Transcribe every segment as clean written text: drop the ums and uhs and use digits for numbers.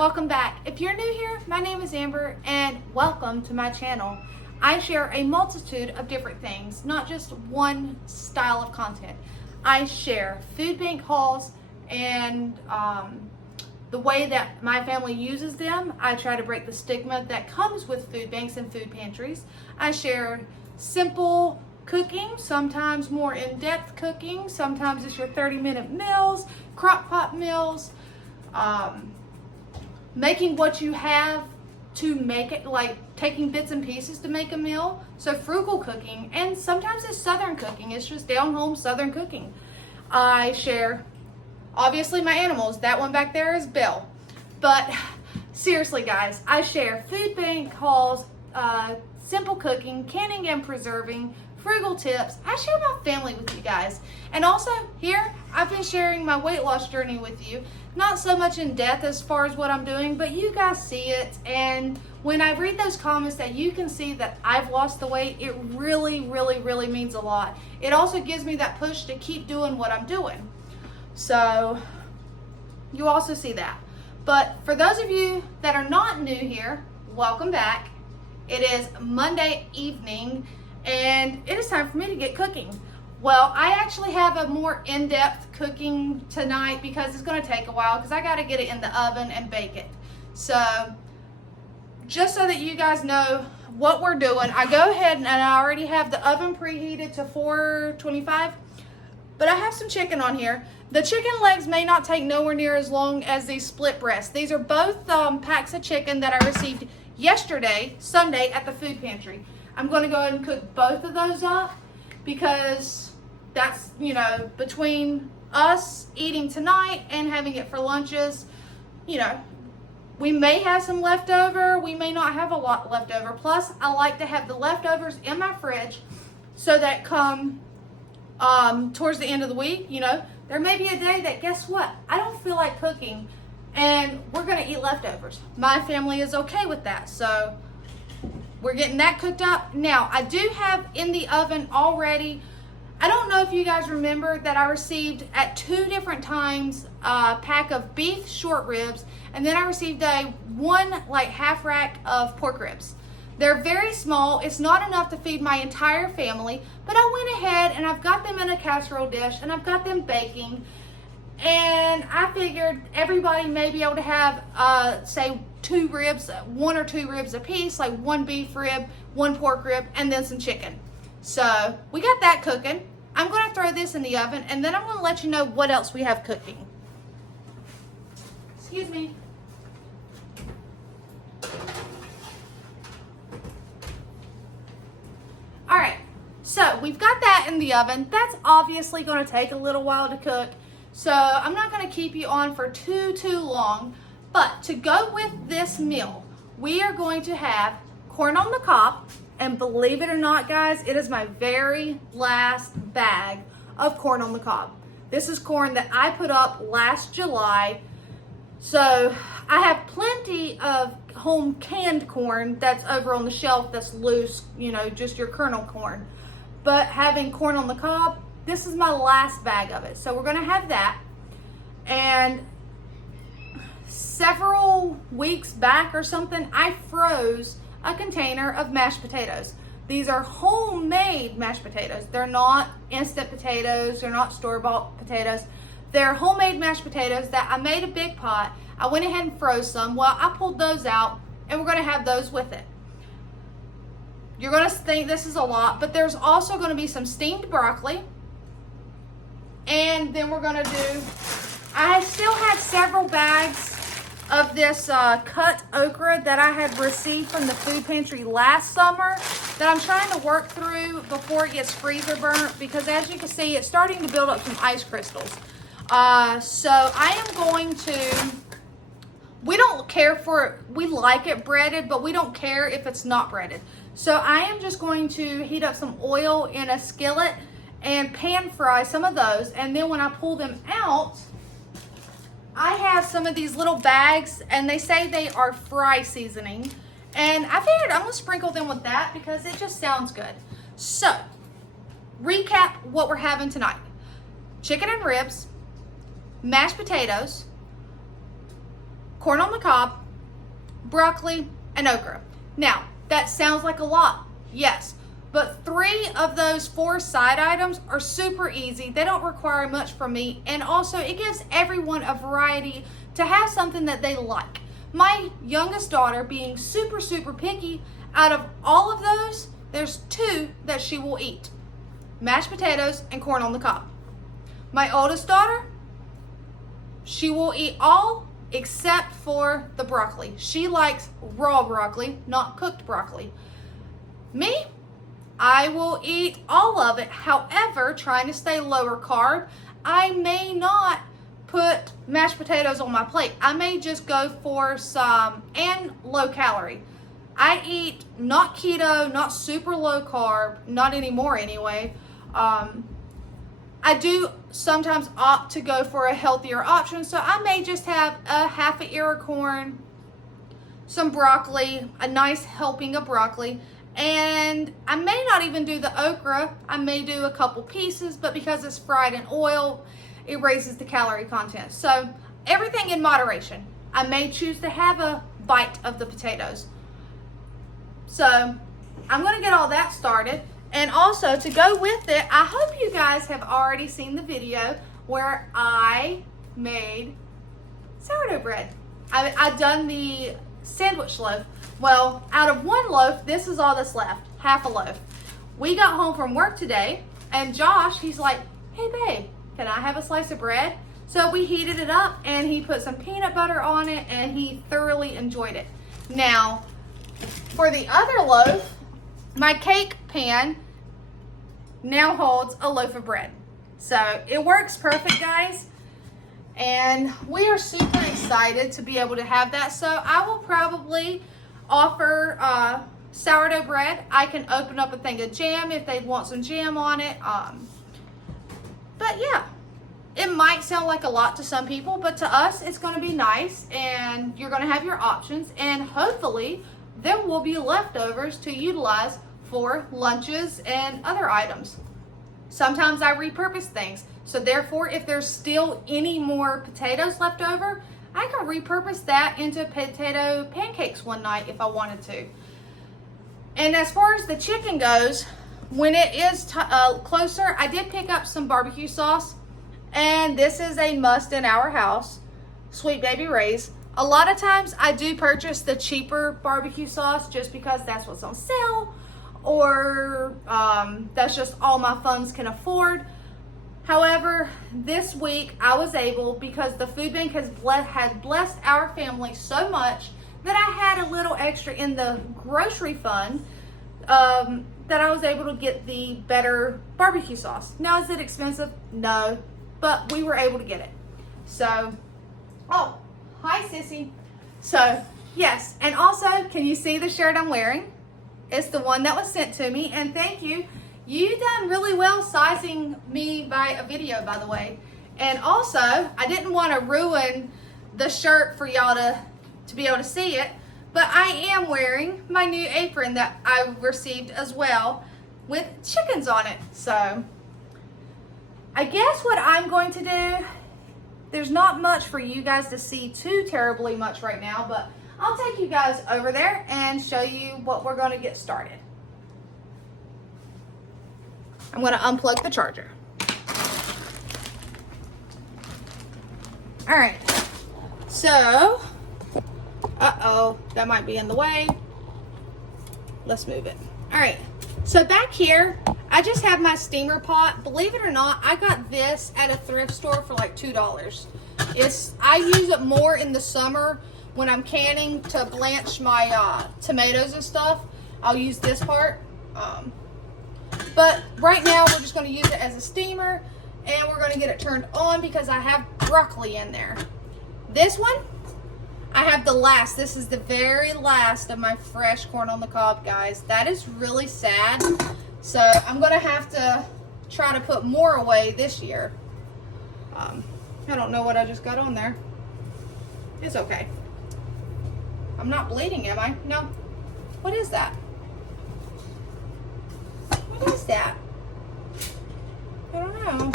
welcome back. If you're new here, my name is Amber and welcome to my channel. I share a multitude of different things, not just one style of content. I share food bank hauls and the way that my family uses them. I try to break the stigma that comes with food banks and food pantries. I share simple cooking, sometimes more in-depth cooking, sometimes it's your 30-minute meals, crock pot meals, making what you have to make it, like taking bits and pieces to make a meal. So frugal cooking, and sometimes it's southern cooking. It's just down home southern cooking. I share, obviously, my animals. That one back there is Bill. But seriously, guys, I share food bank hauls, simple cooking, canning and preserving, frugal tips. I share my family with you guys. And also here, I've been sharing my weight loss journey with you. Not so much in depth as far as what I'm doing, but you guys see it. And when I read those comments that you can see that I've lost the weight, it really, really, really means a lot. It also gives me that push to keep doing what I'm doing. So you also see that. But for those of you that are not new here, welcome back. It is Monday evening and it is time for me to get cooking. Well, I actually have a more in-depth cooking tonight because it's going to take a while because I got to get it in the oven and bake it. So just so that you guys know what we're doing, I go ahead and I already have the oven preheated to 425, but I have some chicken on here. The chicken legs may not take nowhere near as long as these split breasts. These are both packs of chicken that I received yesterday, Sunday, at the food pantry. I'm going to go ahead and cook both of those up because that's, you know, between us eating tonight and having it for lunches, you know, we may have some leftover, we may not have a lot leftover. Plus, I like to have the leftovers in my fridge so that come towards the end of the week, you know, there may be a day that, guess what, I don't feel like cooking and we're going to eat leftovers. My family is okay with that, so we're getting that cooked up. Now, I do have in the oven already, I don't know if you guys remember that I received at 2 different times a pack of beef short ribs, and then I received one half rack of pork ribs. They're very small. It's not enough to feed my entire family, but I went ahead and I've got them in a casserole dish and I've got them baking. And I figured everybody may be able to have, say, 2 ribs, 1 or 2 ribs a piece, like 1 beef rib, 1 pork rib, and then some chicken. So we got that cooking. I'm going to throw this in the oven, and then I'm going to let you know what else we have cooking. Excuse me. All right, so we've got that in the oven. That's obviously going to take a little while to cook. So I'm not going to keep you on for too long, but to go with this meal, we are going to have corn on the cob, and believe it or not, guys, it is my very last bag of corn on the cob. This is corn that I put up last July, so I have plenty of home canned corn that's over on the shelf that's loose, you know, just your kernel corn. But having corn on the cob, this is my last bag of it. So we're gonna have that. And several weeks back or something, I froze a container of mashed potatoes. These are homemade mashed potatoes. They're not instant potatoes. They're not store-bought potatoes. They're homemade mashed potatoes that I made a big pot. I went ahead and froze some. Well, I pulled those out and we're gonna have those with it. You're gonna think this is a lot, but there's also gonna be some steamed broccoli. And then we're gonna do, I still have several bags of this cut okra that I had received from the food pantry last summer that I'm trying to work through before it gets freezer burnt, because as you can see, it's starting to build up some ice crystals. So I am going to, we don't care for it, we like it breaded, but we don't care if it's not breaded. So I am just going to heat up some oil in a skillet and pan fry some of those, and then when I pull them out, I have some of these little bags, and they say they are fry seasoning, and I figured I'm gonna sprinkle them with that because it just sounds good. So, recap what we're having tonight. Chicken and ribs, mashed potatoes, corn on the cob, broccoli, and okra. Now, that sounds like a lot, yes, but 3 of those 4 side items are super easy. They don't require much from me, and also it gives everyone a variety to have something that they like. My youngest daughter being super, super picky, out of all of those, there's 2 that she will eat. Mashed potatoes and corn on the cob. My oldest daughter, she will eat all except for the broccoli. She likes raw broccoli, not cooked broccoli. Me, I will eat all of it. However, trying to stay lower carb, I may not put mashed potatoes on my plate. I may just go for some, and low calorie. I eat not keto, not super low carb, not anymore anyway. I do sometimes opt to go for a healthier option, so I may just have a half an ear of corn, some broccoli, a nice helping of broccoli, and I may not even do the okra. I may do a couple pieces, but because it's fried in oil, it raises the calorie content. So everything in moderation. I may choose to have a bite of the potatoes. So I'm going to get all that started. And also, to go with it, I hope you guys have already seen the video where I made sourdough bread. I've done the sandwich loaf. Well, out of 1 loaf, this is all that's left, half a loaf. We got home from work today, and Josh, he's like, hey babe, can I have a slice of bread? So we heated it up, and he put some peanut butter on it, and he thoroughly enjoyed it. Now, for the other loaf, my cake pan now holds a loaf of bread. So it works perfect, guys. And we are super excited to be able to have that. So I will probably offer sourdough bread. I can open up a thing of jam if they want some jam on it. But yeah, it might sound like a lot to some people, but to us, it's going to be nice. And you're going to have your options. And hopefully, there will be leftovers to utilize for lunches and other items. Sometimes I repurpose things. So therefore, if there's still any more potatoes left over, I can repurpose that into potato pancakes one night if I wanted to. And as far as the chicken goes, when it is closer, I did pick up some barbecue sauce. And this is a must in our house, Sweet Baby Ray's. A lot of times I do purchase the cheaper barbecue sauce just because that's what's on sale, or that's just all my funds can afford. However, this week I was able, because the food bank had blessed our family so much that I had a little extra in the grocery fund, that I was able to get the better barbecue sauce. Now, is it expensive? No, but we were able to get it. So, oh, hi sissy. So, yes, and also, can you see the shirt I'm wearing? It's the one that was sent to me, and thank you. You done really well sizing me by a video, by the way. And also, I didn't want to ruin the shirt for y'all to be able to see it, but I am wearing my new apron that I received as well with chickens on it. So, I guess what I'm going to do, there's not much for you guys to see too terribly much right now, but I'll take you guys over there and show you what we're going to get started. I'm going to unplug the charger. All right. So, uh-oh, that might be in the way. Let's move it. All right. So back here, I just have my steamer pot. Believe it or not, I got this at a thrift store for like $2. I use it more in the summer when I'm canning to blanch my tomatoes and stuff. I'll use this part. But right now we're just going to use it as a steamer, and we're going to get it turned on because I have broccoli in there. This one, I have the last. This is the very last of my fresh corn on the cob, guys. That is really sad. So I'm going to have to try to put more away this year. I don't know what I just got on there. It's okay. I'm not bleeding, am I? No. What is that? What is that? I don't know.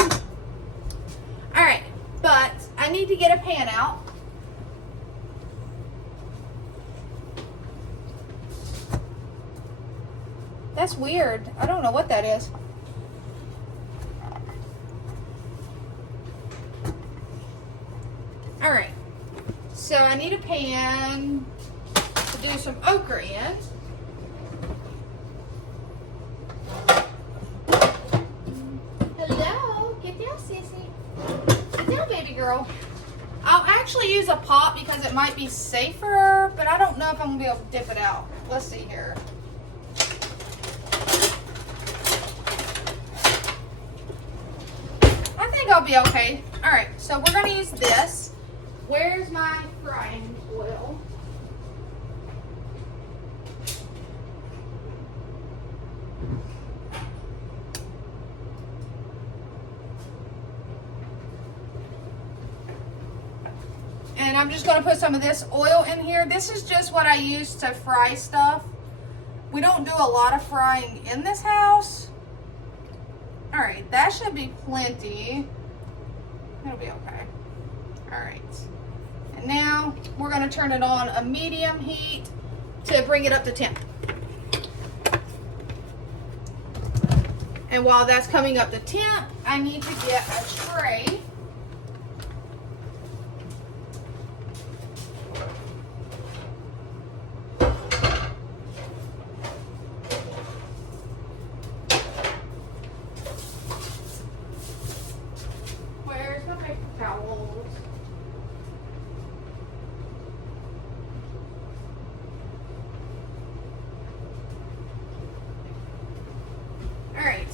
Alright, but I need to get a pan out. That's weird. I don't know what that is. All right. So I need a pan to do some okra in. Hello. Get down, sissy. Get down, baby girl. I'll actually use a pot because it might be safer, but I don't know if I'm going to be able to dip it out. Let's see here. I think I'll be okay. All right, so we're going to use this. Where's my frying oil? And I'm just going to put some of this oil in here. This is just what I use to fry stuff. We don't do a lot of frying in this house. All right, that should be plenty. It'll be okay. All right. And now we're going to turn it on a medium heat to bring it up to temp. And while that's coming up to temp, I need to get a tray. Where's my paper towels? Alright,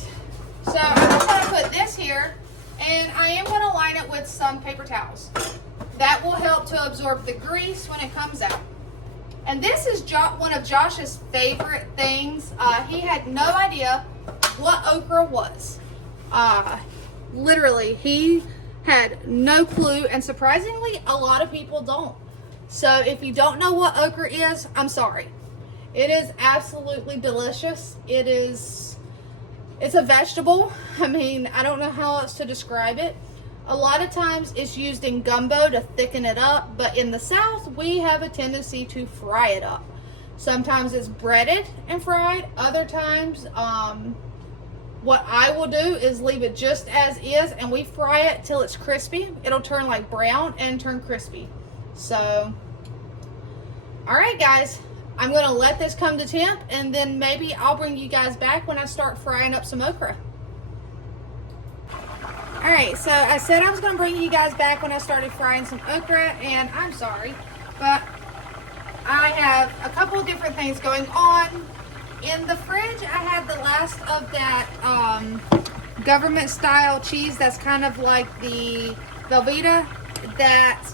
so I'm just going to put this here, and I am going to line it with some paper towels. That will help to absorb the grease when it comes out. And this is one of Josh's favorite things. He had no idea what okra was. Literally, he had no clue, and surprisingly, a lot of people don't. So if you don't know what okra is, I'm sorry. It is absolutely delicious. It's a vegetable. I mean, I don't know how else to describe it. A lot of times it's used in gumbo to thicken it up, but in the South, we have a tendency to fry it up. Sometimes it's breaded and fried. Other times, what I will do is leave it just as is, and we fry it till it's crispy. It'll turn like brown and turn crispy. So, all right, guys. I'm going to let this come to temp, and then maybe I'll bring you guys back when I start frying up some okra. Alright, so I said I was going to bring you guys back when I started frying some okra, and I'm sorry, but I have a couple of different things going on. In the fridge, I had the last of that government-style cheese that's kind of like the Velveeta that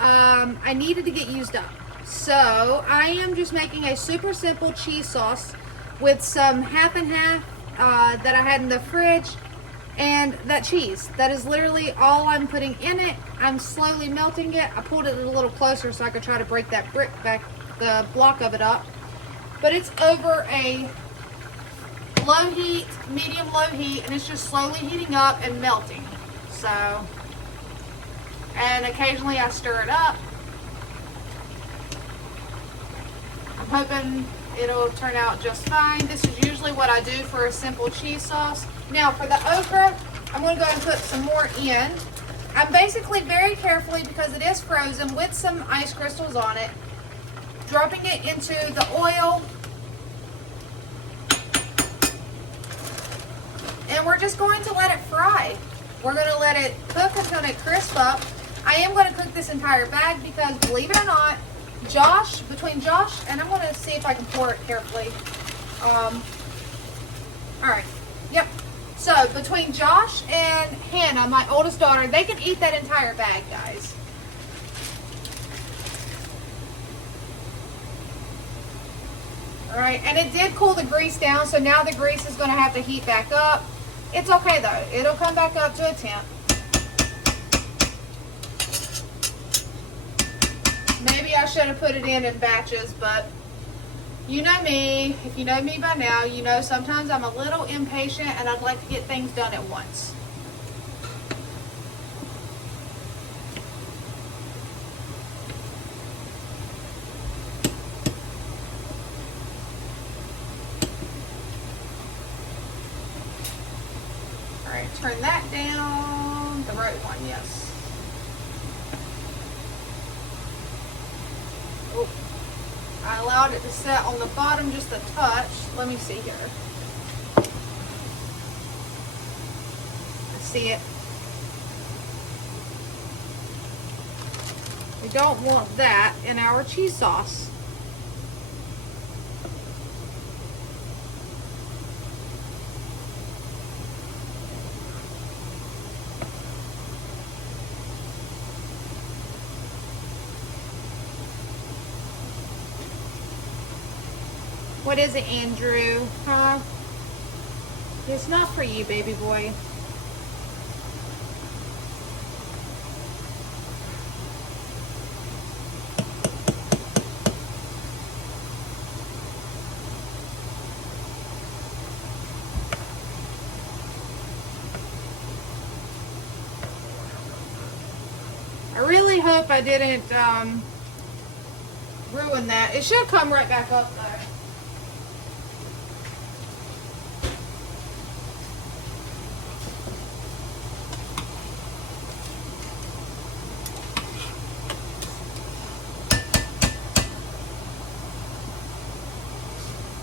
I needed to get used up. So I am just making a super simple cheese sauce with some half and half that I had in the fridge and that cheese. That is literally all I'm putting in it. I'm slowly melting it. I pulled it a little closer so I could try to break that brick back, the block of it up. But it's over a low heat, medium low heat, and it's just slowly heating up and melting. So, and occasionally I stir it up. I'm hoping it'll turn out just fine. This is usually what I do for a simple cheese sauce. Now for the okra, I'm going to go ahead and put some more in. I'm basically very carefully, because it is frozen with some ice crystals on it, dropping it into the oil. And we're just going to let it fry. We're going to let it cook until it crisps up. I am going to cook this entire bag because, believe it or not, between Josh, and I'm going to see if I can pour it carefully. Alright, yep. So, between Josh and Hannah, my oldest daughter, they can eat that entire bag, guys. Alright, and it did cool the grease down, so now the grease is going to have to heat back up. It's okay, though. It'll come back up to a temp. Maybe I should have put it in batches, but you know me. If you know me by now, you know sometimes I'm a little impatient and I'd like to get things done at once. turn that down. The right one, yes. Oh, I allowed it to set on the bottom just a touch. Let me see here. See it. We don't want that in our cheese sauce. What is it, Andrew? Huh? It's not for you, baby boy. I really hope I didn't ruin that. It should come right back up though.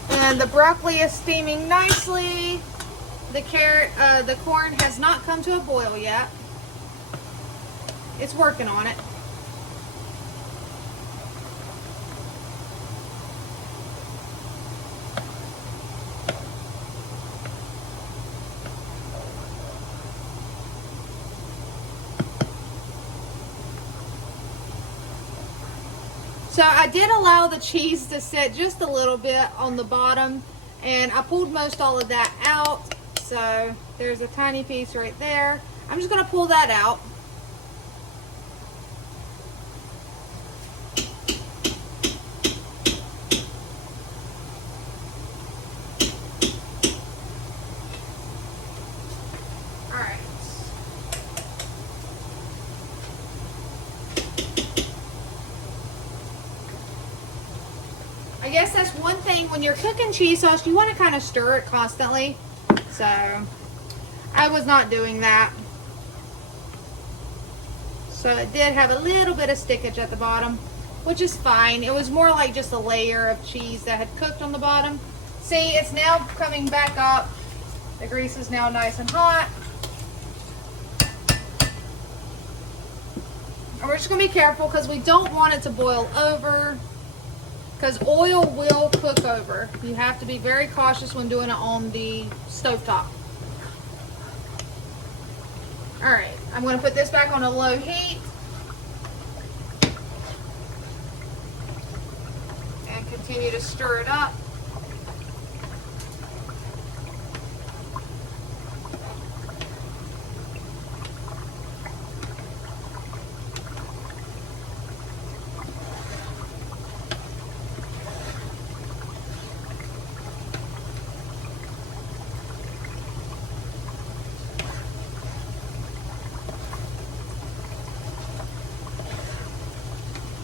And the broccoli is steaming nicely. The corn has not come to a boil yet. It's working on it. So I did allow the cheese to sit just a little bit on the bottom, and I pulled most all of that out. So there's a tiny piece right there. I'm just going to pull that out. I guess that's one thing when you're cooking cheese sauce, you want to kind of stir it constantly. So I was not doing that. So it did have a little bit of stickage at the bottom, which is fine. It was more like just a layer of cheese that had cooked on the bottom. See, it's now coming back up. The grease is now nice and hot. And we're just going to be careful because we don't want it to boil over, because oil will cook over. You have to be very cautious when doing it on the stovetop. All right, I'm going to put this back on a low heat and continue to stir it up.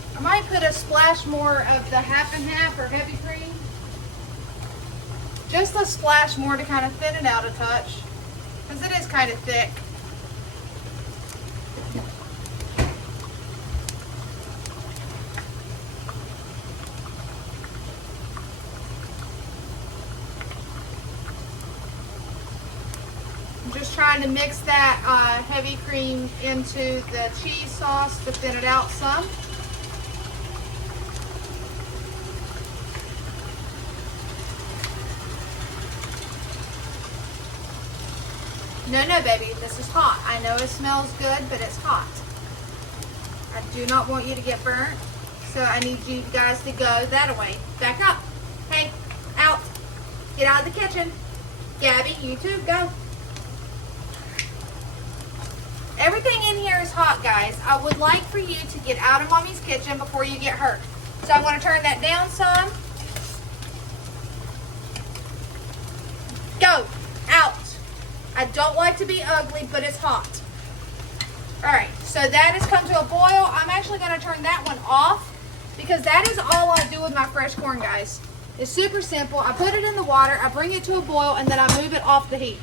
I might put a splash more of the half and half or heavy cream. Just a splash more to kind of thin it out a touch, because it is kind of thick. I'm just trying to mix that heavy cream into the cheese sauce to thin it out some. No, no, baby, this is hot. I know it smells good, but it's hot. I do not want you to get burnt, so I need you guys to go that way. Back up. Hey, out. Get out of the kitchen. Gabby, you too, go. Everything in here is hot, guys. I would like for you to get out of Mommy's kitchen before you get hurt. So I'm going to turn that down some. Go. Out. I don't like to be ugly, but it's hot. All right, so that has come to a boil. I'm actually going to turn that one off because that is all I do with my fresh corn, guys. It's super simple. I put it in the water, I bring it to a boil, and then I move it off the heat.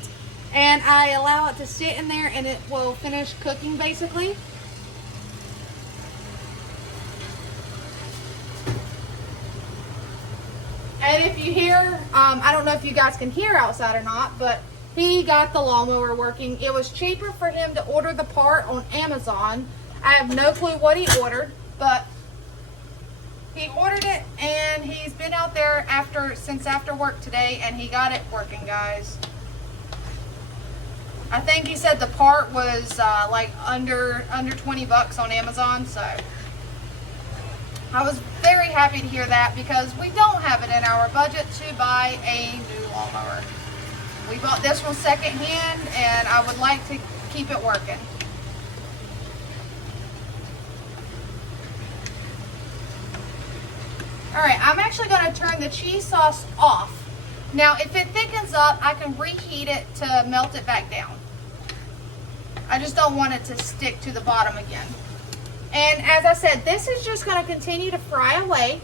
And I allow it to sit in there and it will finish cooking basically. And if you hear, I don't know if you guys can hear outside or not, but he got the lawnmower working. It was cheaper for him to order the part on Amazon. I have no clue what he ordered, but he ordered it and he's been out there since after work today and he got it working, guys. I think he said the part was like under 20 bucks on Amazon, so I was very happy to hear that because we don't have it in our budget to buy a new lawnmower. We bought this one secondhand and I would like to keep it working. Alright, I'm actually going to turn the cheese sauce off. Now, if it thickens up, I can reheat it to melt it back down. I just don't want it to stick to the bottom again. And as I said, this is just going to continue to fry away.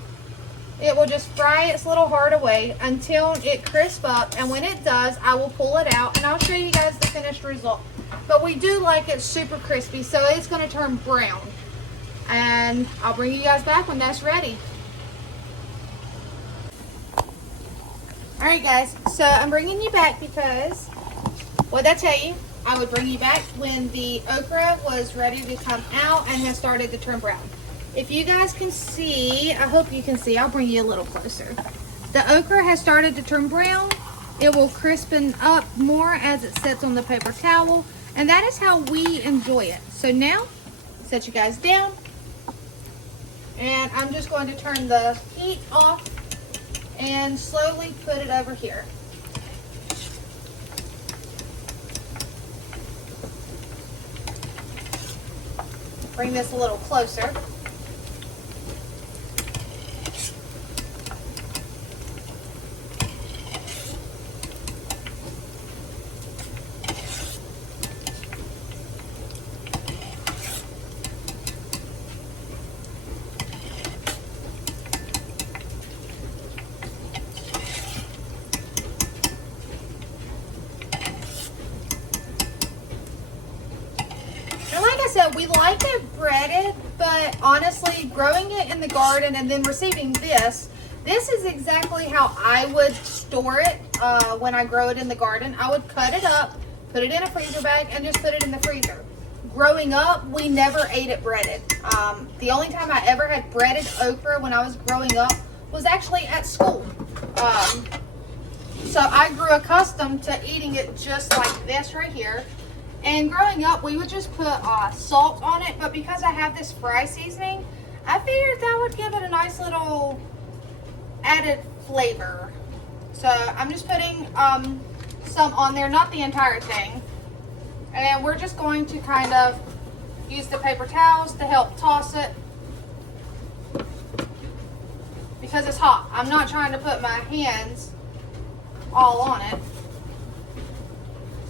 It will just fry its little heart away until it crisps up. And when it does, I will pull it out and I'll show you guys the finished result. But we do like it super crispy, so it's going to turn brown. And I'll bring you guys back when that's ready. Alright guys, so I'm bringing you back because, what did I tell you? I would bring you back when the okra was ready to come out and has started to turn brown. If you guys can see, I hope you can see, I'll bring you a little closer. The okra has started to turn brown. It will crispen up more as it sits on the paper towel, and that is how we enjoy it. So now, set you guys down, and I'm just going to turn the heat off and slowly put it over here. Bring this a little closer. We like it breaded, but honestly, growing it in the garden and then receiving this is exactly how I would store it when I grow it in the garden. I would cut it up, put it in a freezer bag, and just put it in the freezer. Growing up, we never ate it breaded. The only time I ever had breaded okra when I was growing up was actually at school. So I grew accustomed to eating it just like this right here. And growing up, we would just put salt on it, but because I have this fry seasoning, I figured that would give it a nice little added flavor. So I'm just putting some on there, not the entire thing. And we're just going to kind of use the paper towels to help toss it because it's hot. I'm not trying to put my hands all on it.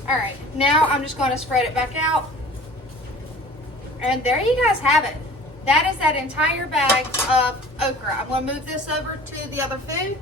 Alright, now I'm just going to spread it back out. And there you guys have it. That is that entire bag of okra. I'm going to move this over to the other food.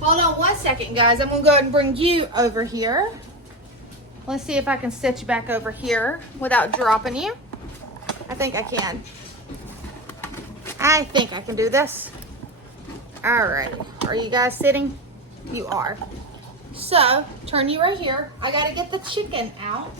Hold on one second, guys. I'm gonna go ahead and bring you over here. Let's see if I can sit you back over here without dropping you. I think I can. I think I can do this. All right, are you guys sitting? You are. So, turn you right here. I gotta get the chicken out.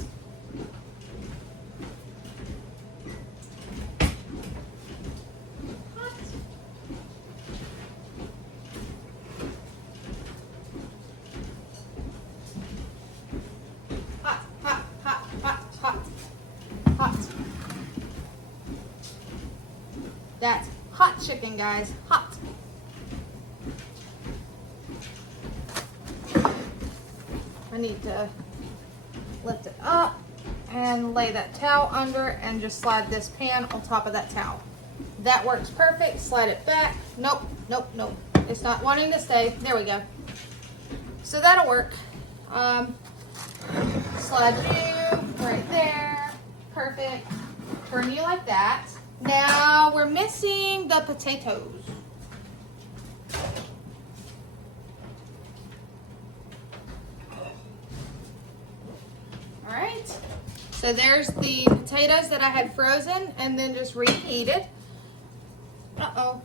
That's hot chicken, guys. Hot. I need to lift it up and lay that towel under and just slide this pan on top of that towel. That works perfect. Slide it back. Nope, nope, nope. It's not wanting to stay. There we go. So that'll work. Slide you right there. Perfect. Turn you like that. Now we're missing the potatoes. All right. So there's the potatoes that I had frozen and then just reheated. Uh-oh.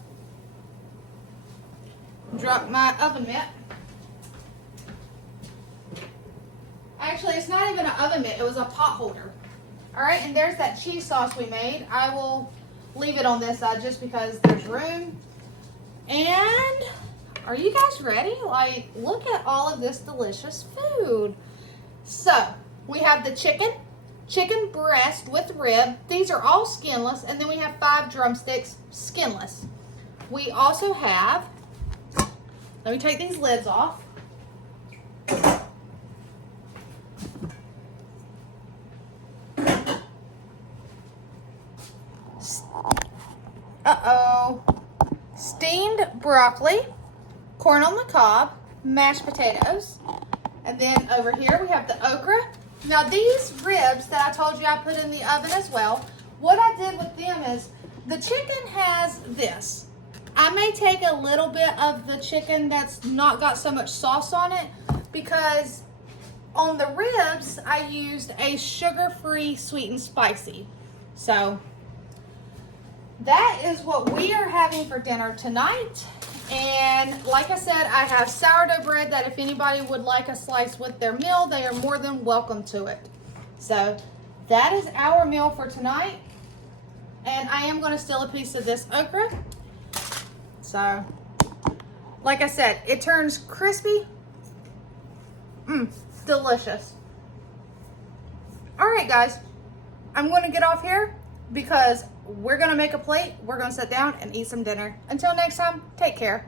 Dropped my oven mitt. Actually, it's not even an oven mitt. It was a pot holder. All right, and there's that cheese sauce we made. I will leave it on this side just because there's room. And are you guys ready? Like, look at all of this delicious food. So we have the chicken breast with rib. These are all skinless. And then we have 5 drumsticks, skinless. We also have, let me take these lids off. Uh-oh. Steamed broccoli, corn on the cob, mashed potatoes. And then over here we have the okra. Now these ribs that I told you I put in the oven as well, what I did with them is the chicken has this. I may take a little bit of the chicken that's not got so much sauce on it because on the ribs I used a sugar-free sweet and spicy. So that is what we are having for dinner tonight. And like I said, I have sourdough bread that if anybody would like a slice with their meal, they are more than welcome to it. So that is our meal for tonight. And I am going to steal a piece of this okra. So, like I said, it turns crispy. Delicious. All right, guys. I'm going to get off here because we're going to make a plate. We're going to sit down and eat some dinner. Until next time, take care.